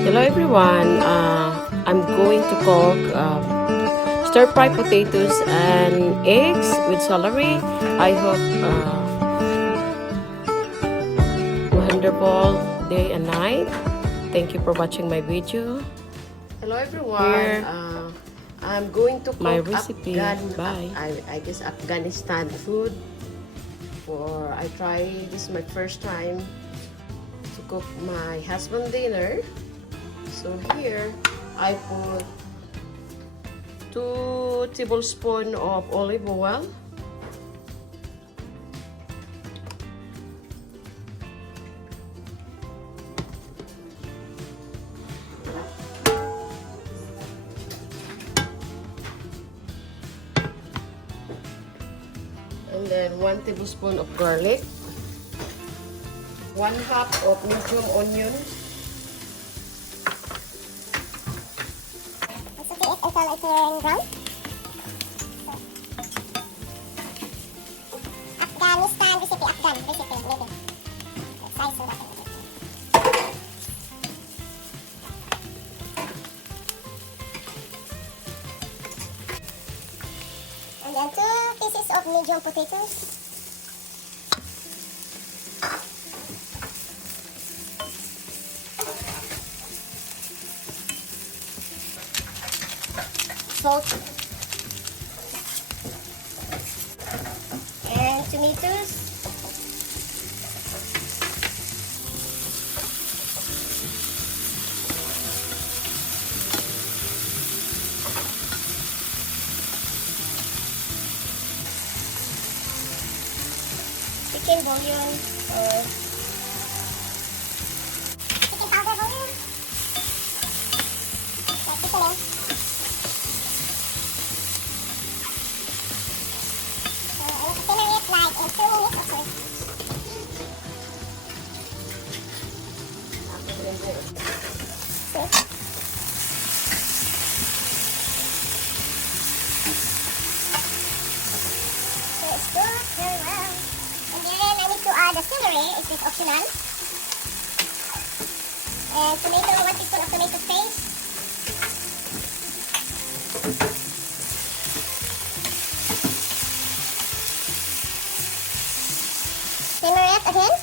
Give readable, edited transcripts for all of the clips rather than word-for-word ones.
Hello everyone. I'm going to cook stir-fried potatoes and eggs with celery. I hope wonderful day and night. Thank you for watching my video. Hello everyone. Here, I'm going to cook my recipe. Bye. I guess Afghanistan food. This is my first time to cook my husband dinner. So here I put 2 tablespoons of olive oil. And then 1 tablespoon of garlic, 1/2 of medium onion. It's okay if until it turn brown. Afghanistan recipe, Afghan recipe, maybe. Size so that. And then 2 pieces of medium potatoes. Salt and tomatoes. Chicken bouillon or chicken powder bouillon. That's chicken. Simmer it like in 2 minutes or so. See? So it's good, very well. And then I need to add the celery. It is optional. And tomato, 1 teaspoon of tomato paste. Simmer it again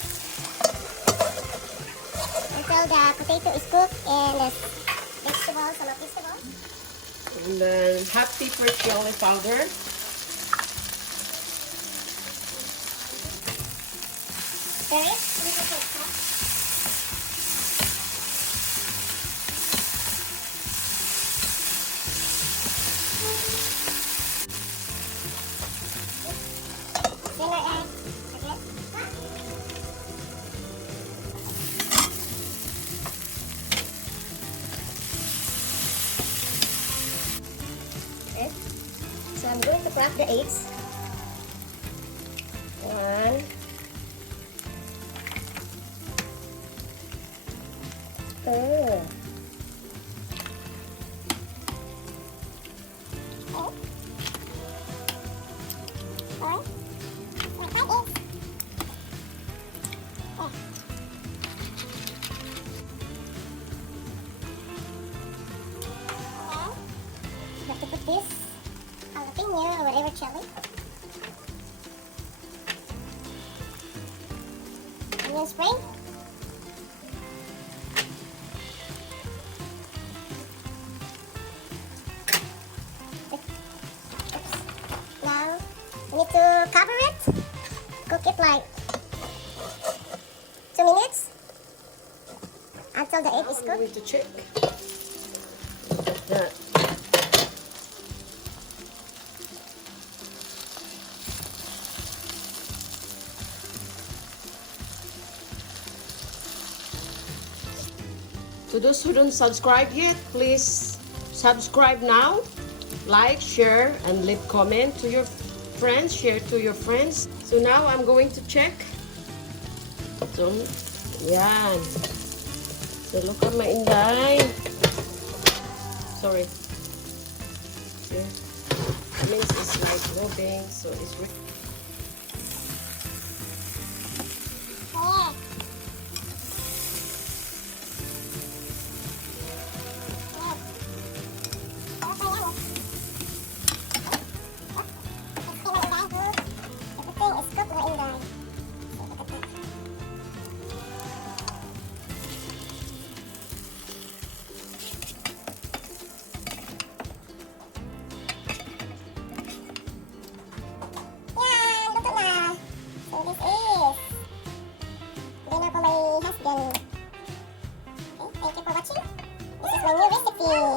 until the potato is cooked and the vegetables, some of vegetables. And then 1/2 teaspoon chili powder. Stir it. Simmer it again. Okay. So I'm going to crack the eggs. 1. Oh. You have to put this jalapeno or whatever chili. Onion spring. Now we need to cover it. Cook it like 2 minutes until the egg is I'm cooked. going to check that. To those who don't subscribe yet, please subscribe now. Like, share, and leave comment to your friends. Share to your friends. So now I'm going to check. So, yan. So look at my inday. Sorry. See? Means it's like moving, so it's Yeah. new recipe.